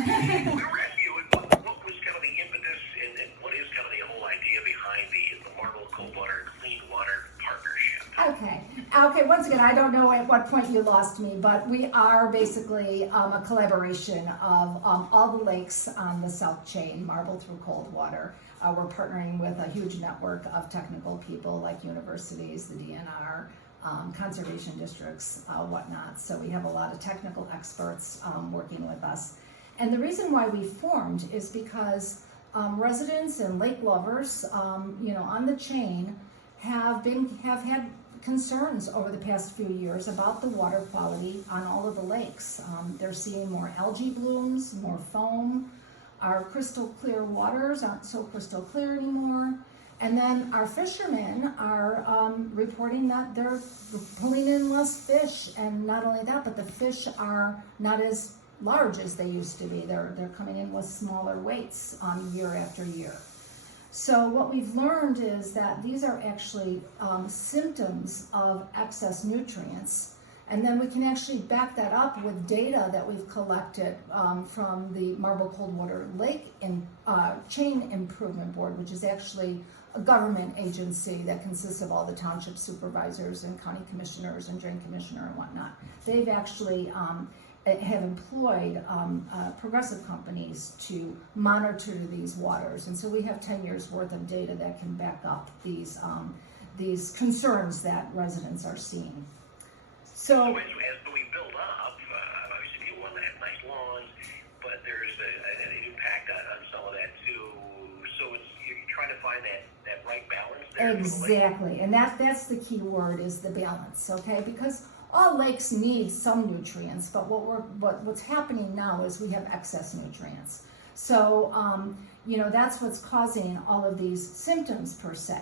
We were asking you what was kind of the impetus and what is kind of the whole idea behind the Marble-Coldwater Clean Water Partnership? Okay, once again, I don't know at what point you lost me, but we are basically a collaboration of all the lakes on the South Chain, Marble through Coldwater. We're partnering with a huge network of technical people like universities, the DNR, conservation districts, whatnot. So we have a lot of technical experts working with us. And the reason why we formed is because residents and lake lovers, on the chain have had concerns over the past few years about the water quality on all of the lakes. They're seeing more algae blooms, more foam. Our crystal clear waters aren't so crystal clear anymore. And then our fishermen are reporting that they're pulling in less fish. And not only that, but the fish are not as large as they used to be. They're coming in with smaller weights year after year. So what we've learned is that these are actually symptoms of excess nutrients. And then we can actually back that up with data that we've collected from the Marble-Coldwater Lake Chain Improvement Board, which is actually a government agency that consists of all the township supervisors and county commissioners and drain commissioner and whatnot. They've actually have employed progressive companies to monitor these waters. And so we have 10 years worth of data that can back up these concerns that residents are seeing. So as we build up, obviously people want to have nice lawns, but there's an impact on some of that too. So you're trying to find that right balance there. Exactly, and that's the key word, is the balance, okay? Because all lakes need some nutrients, but what's happening now is we have excess nutrients. So that's what's causing all of these symptoms per se.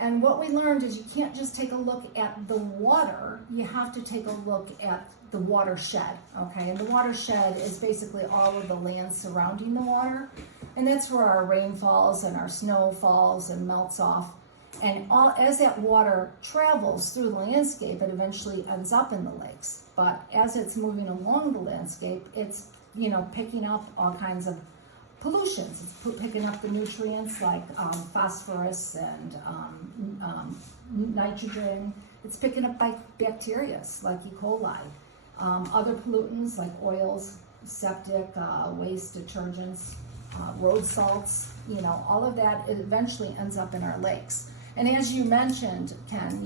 And what we learned is you can't just take a look at the water, you have to take a look at the watershed, okay? And the watershed is basically all of the land surrounding the water, and that's where our rain falls and our snow falls and melts off. And as that water travels through the landscape, it eventually ends up in the lakes. But as it's moving along the landscape, it's picking up all kinds of pollutions. It's picking up the nutrients like phosphorus and nitrogen. It's picking up bacteria like E. coli. Other pollutants like oils, septic, waste detergents, road salts, all of that eventually ends up in our lakes. And as you mentioned, Ken,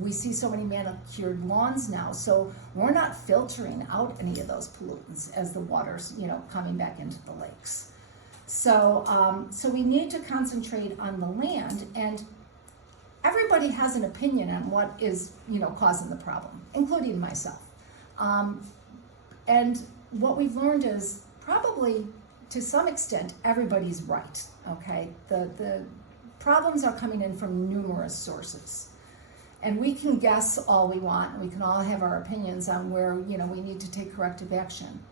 we see so many manicured lawns now, so we're not filtering out any of those pollutants as the water's, coming back into the lakes. So we need to concentrate on the land, and everybody has an opinion on what is, causing the problem, including myself. And what we've learned is probably, to some extent, everybody's right, okay? The problems are coming in from numerous sources. And we can guess all we want, and we can all have our opinions on where, we need to take corrective action.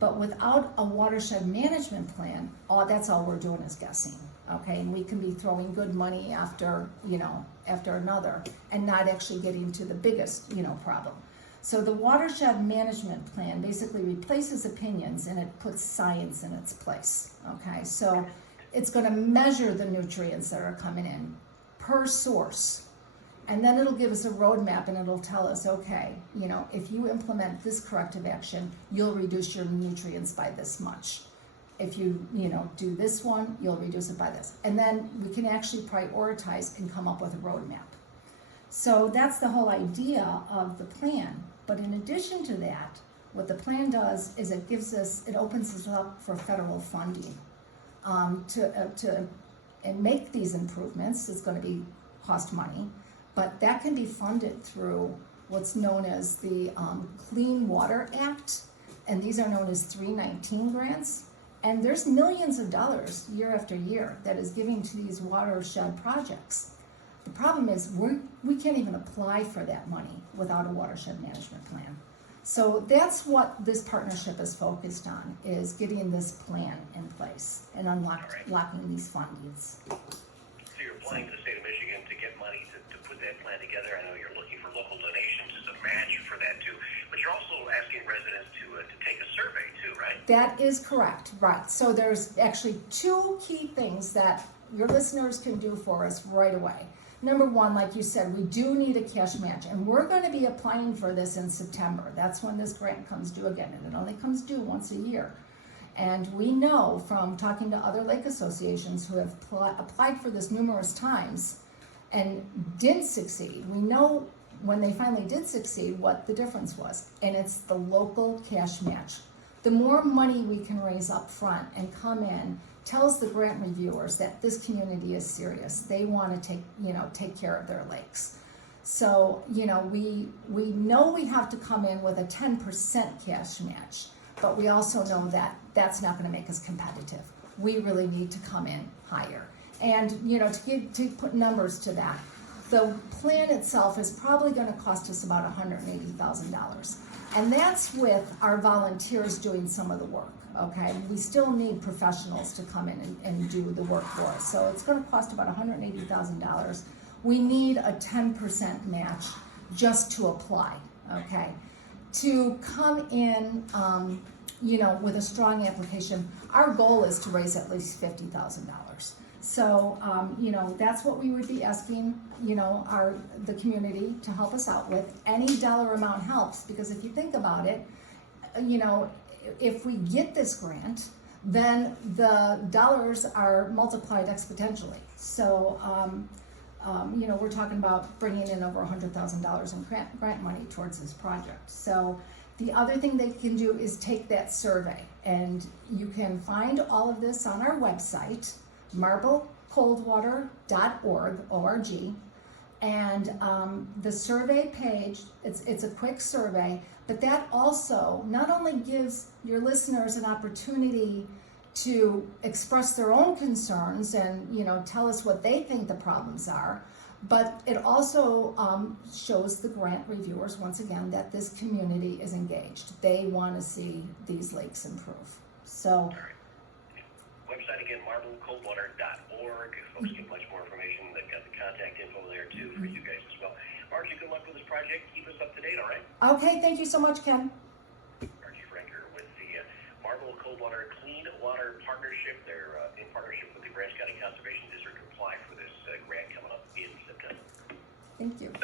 But without a watershed management plan, that's all we're doing is guessing, okay? And we can be throwing good money after another and not actually getting to the biggest, problem. So the watershed management plan basically replaces opinions and it puts science in its place, okay? So it's gonna measure the nutrients that are coming in per source. And then it'll give us a roadmap and it'll tell us, okay, if you implement this corrective action, you'll reduce your nutrients by this much. If you, do this one, you'll reduce it by this. And then we can actually prioritize and come up with a roadmap. So that's the whole idea of the plan. But in addition to that, what the plan does is it opens us up for federal funding to make these improvements. It's going to cost money. But that can be funded through what's known as the Clean Water Act, and these are known as 319 grants. And there's millions of dollars year after year that is giving to these watershed projects. The problem is we can't even apply for that money without a watershed management plan. So that's what this partnership is focused on, is getting this plan in place and unlocking these fundings. So you're applying to the state of Michigan to get money to put that plan together. I know you're looking for local donations as a match for that too, but you're also asking residents to take a survey too, right? right? That is correct, right. So there's actually two key things that your listeners can do for us right away. Number one, like you said, we do need a cash match, and we're going to be applying for this in September. That's when this grant comes due again, and it only comes due once a year. And we know from talking to other lake associations who have applied for this numerous times and did succeed, we know when they finally did succeed what the difference was, and it's the local cash match. The more money we can raise up front and come in tells the grant reviewers that this community is serious. They want to take care of their lakes. So, we know we have to come in with a 10% cash match, but we also know that that's not going to make us competitive. We really need to come in higher. And, to put numbers to that, the plan itself is probably going to cost us about $180,000. And that's with our volunteers doing some of the work, okay? We still need professionals to come in and do the work for us. So it's going to cost about $180,000. We need a 10% match just to apply, okay? To come in, with a strong application, our goal is to raise at least $50,000. So, that's what we would be asking, the community to help us out with. Any dollar amount helps, because if you think about it, if we get this grant, then the dollars are multiplied exponentially. So, we're talking about bringing in over $100,000 in grant money towards this project. So the other thing they can do is take that survey, and you can find all of this on our website, Marble-Coldwater.org, and the survey page, it's a quick survey, but that also not only gives your listeners an opportunity to express their own concerns and tell us what they think the problems are, but it also shows the grant reviewers, once again, that this community is engaged. They want to see these lakes improve. So. Website again, Marble-Coldwater.org. Folks get much more information. They've got the contact info there too for you guys as well. Margie, good luck with this project. Keep us up to date, all right? Okay, thank you so much, Ken. Margie Franker with the Marble-Coldwater Clean Water Partnership. They're in partnership with the Branch County Conservation District to apply for this grant coming up in September. Thank you.